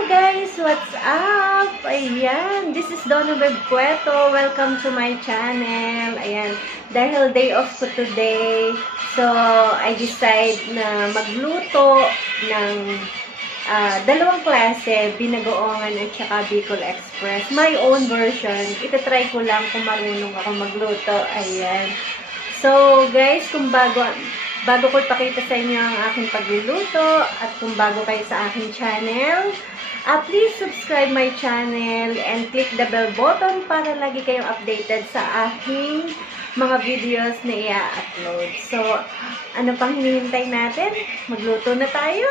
Hello guys! What's up? Ayan, this is Donna Bercueto. Welcome to my channel. Ayan, dahil day off ko today, so I decide na magluto ng dalawang klase, binagoongan at saka Bicol Express. My own version. Itatry ko lang kung marunong ako magluto. Ayan. So guys, kung bago ko ipakita sa inyo ang aking pagluluto at kung bago kayo sa aking channel, please subscribe my channel and click the bell button para lagi kayong updated sa aking mga videos na i-upload. So, ano pang hinihintay natin? Magluto na tayo!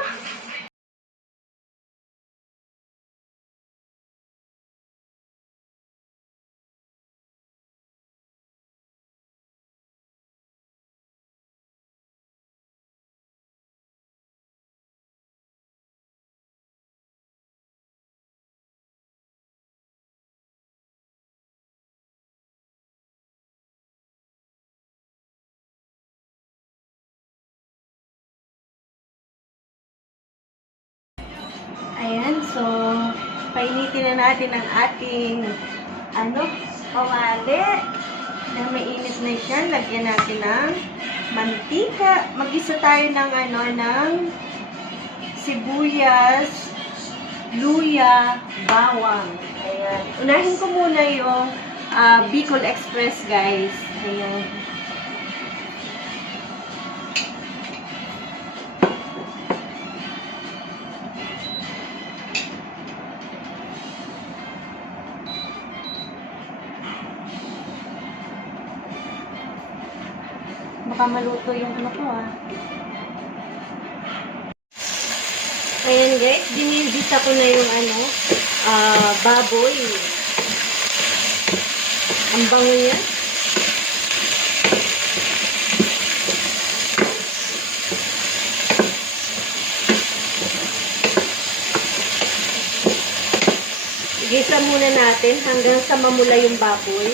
Ayan, so, painitin na natin ang ating, kawali. Na mainit na siya, lagyan natin ng mantika. Mag-isa tayo ng, ng sibuyas, luya, bawang. Ayan. Unahin ko muna yung Bicol Express, guys. Ayan. Baka maluto yung ano ko, Ayan guys, dinibita ko na yung baboy. Ang bango niya. Igisa muna natin hanggang sa mamula yung baboy.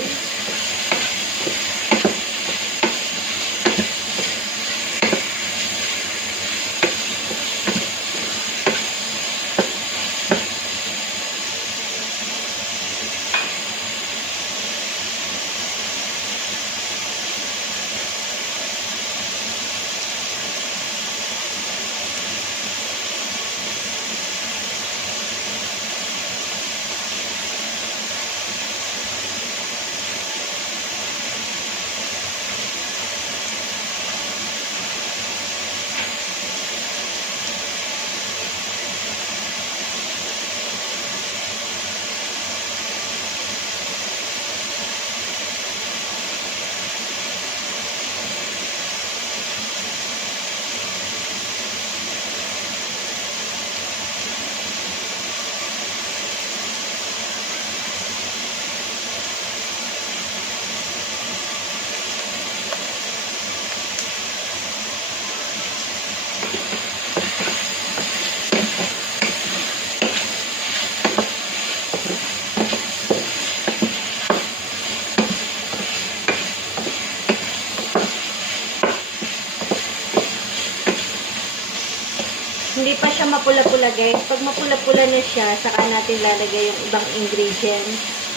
Hindi pa siya mapula-pula guys. Pag mapula-pula na siya, saka natin lalagay yung ibang ingredients.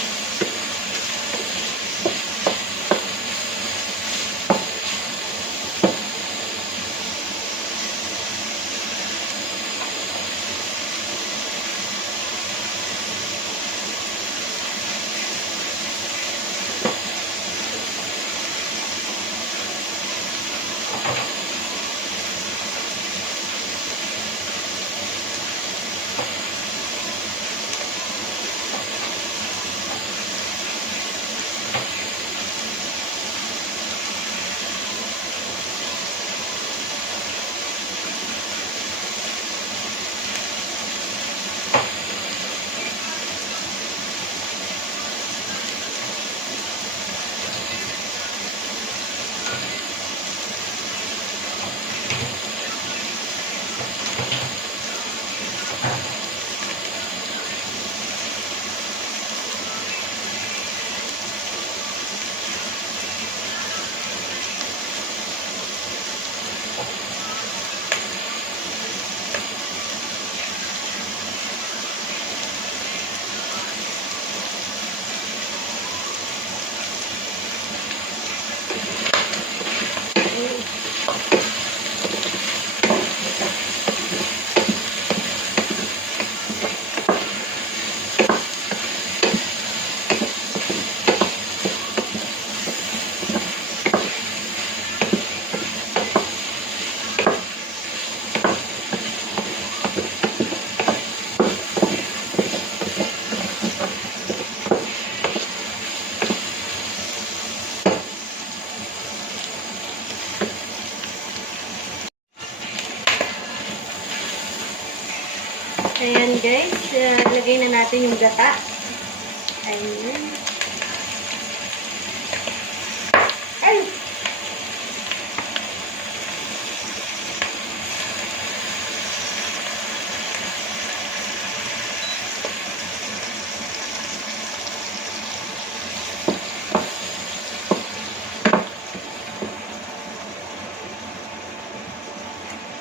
Ayan guys, lagay na natin yung gata. Ayan. Ay!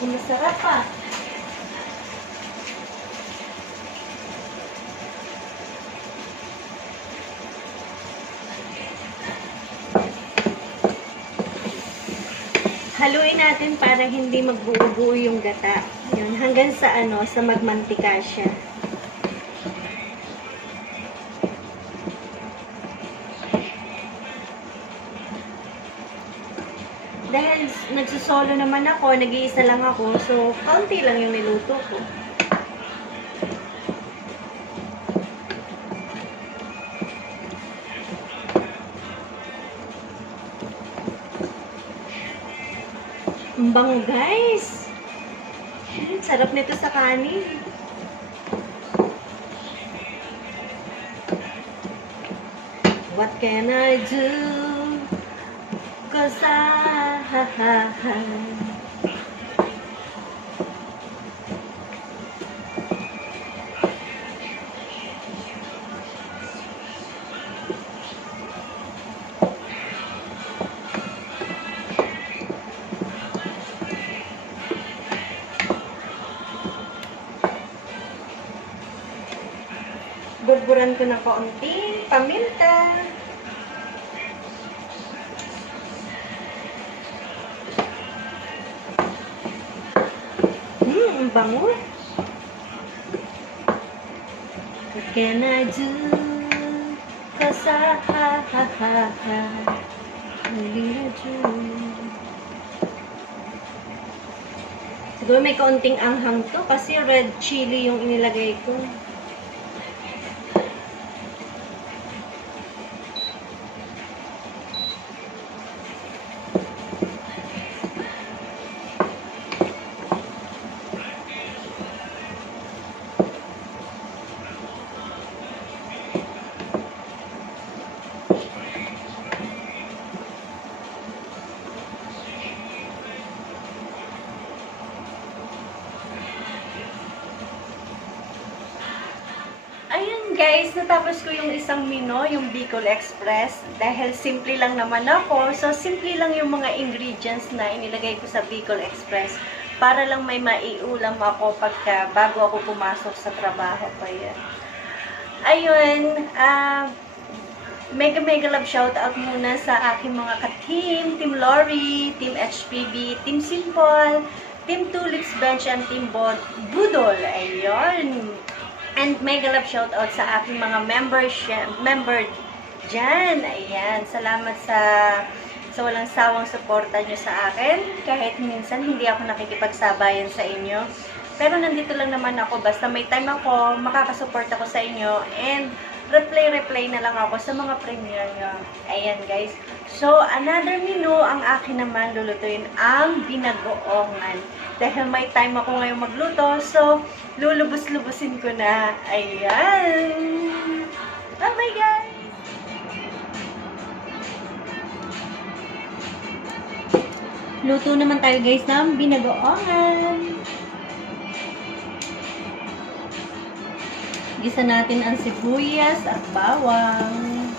Masarap pa. Haluin natin para hindi magbuo-buo yung gata. Yun, hanggang sa sa magmantika siya. Dahil nagsusolo naman ako, nag-iisa lang ako, so kaunti lang yung niluto ko. Ang bango guys! Sarap nito sa kanin. What can I do? 'Cause burburan ko na kaunting paminta. Ang bango. What can I do? 'Cause need you. Siguro may kaunting anghang to kasi red chili yung inilagay ko. Ayun guys, natapos ko yung isang menu, yung Bicol Express. Dahil simple lang naman ako, so simple lang yung mga ingredients na inilagay ko sa Bicol Express para lang may maiulam ako bago ako pumasok sa trabaho pa yan. Ayun, mega love shoutout muna sa aking mga ka-team, Team Lori, Team HPB, Team Simple, Team Tulips Bench, and Team Budol. Ayun. And mega love shoutout sa aking mga member dyan. Ayan. Salamat sa walang sawang suporta nyo sa akin. Kahit minsan hindi ako nakikipagsabayan sa inyo. Pero nandito lang naman ako. Basta may time ako, makakasupport ako sa inyo. And reply na lang ako sa mga premiere nyo. Ayan guys. So, another menu, ang akin naman lulutuin ang binagoongan. Dahil may time ako ngayong magluto, so lulubos-lubusin ko na. Ayan! Bye-bye guys! Luto naman tayo guys ng binagoongan. Gisa natin ang sibuyas at bawang.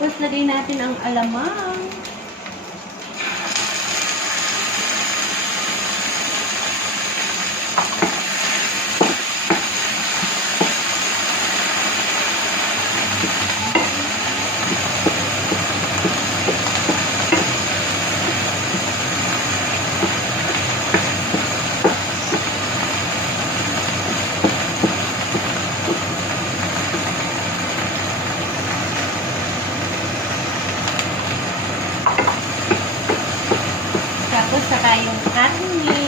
Tapos, lagay natin ang alamang. Tapos, saka yung karne.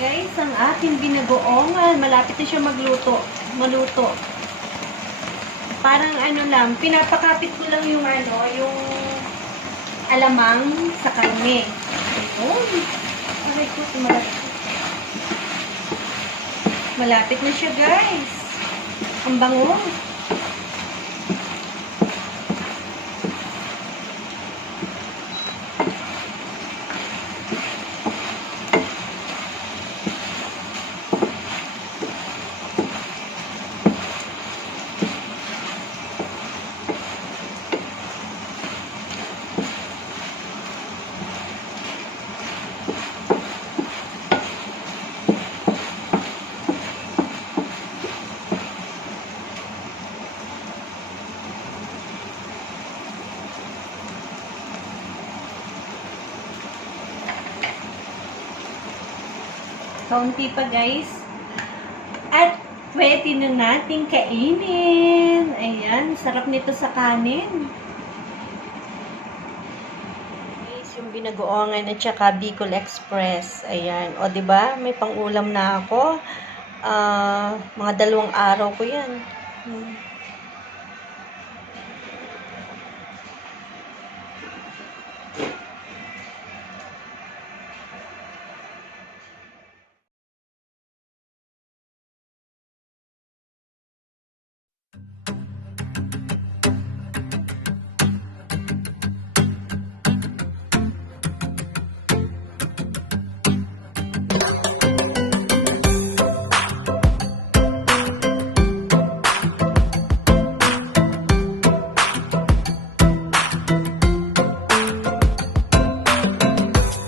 Guys, ang ating binagoongan, malapit na siya maluto. Parang ano lang, pinapakapit ko lang yung yung alamang sa karne. Ayun. Aray ko, malapit na siya, guys. Ang bango. Kaunti pa, guys. At pwede na nating kainin. Ayan, sarap nito sa kanin. Guys, yung binagoongan at saka Bicol Express. Ayan. O, diba? May pang-ulam na ako. Mga 2 araw ko yan.